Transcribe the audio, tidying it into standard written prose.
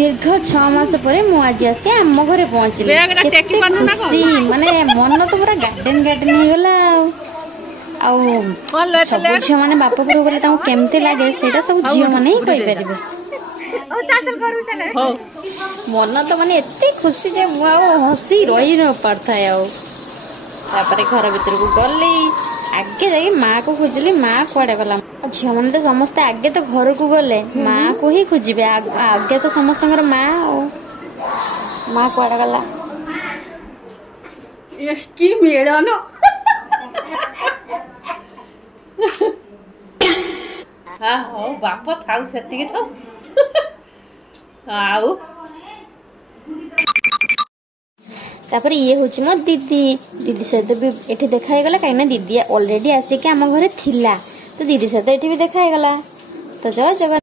दीर्घ 6 मास पर मु आज आसी आम घरे पहुँचली खुशी माने मन तो पूरा गार्डन गार्डन हो गला सब झील मैंने बाप घर गले केमती लगे से सब झील मैंने ही कहीपर मन तो माने एते खुशी जे मु हसी रही न पारथा तापर घर भीतर को गली आगे जाइए माँ को खोजली माँ कुआड़े गला झील मैंने तो समस्ते आगे तो घर को गले माँ को ही खोजे आगे तो समस्त माँ कुआड़े गला मेड़न हाँ बाप थाउ से थाउ आउ तापर ये हूँ मो दीदी दीदी सहित भी ये देखागला कहीं दीदी ऑलरेडी आसिक आम घरे थिला तो दीदी सहित ये भी देखागला तो जय जगन्नाथ।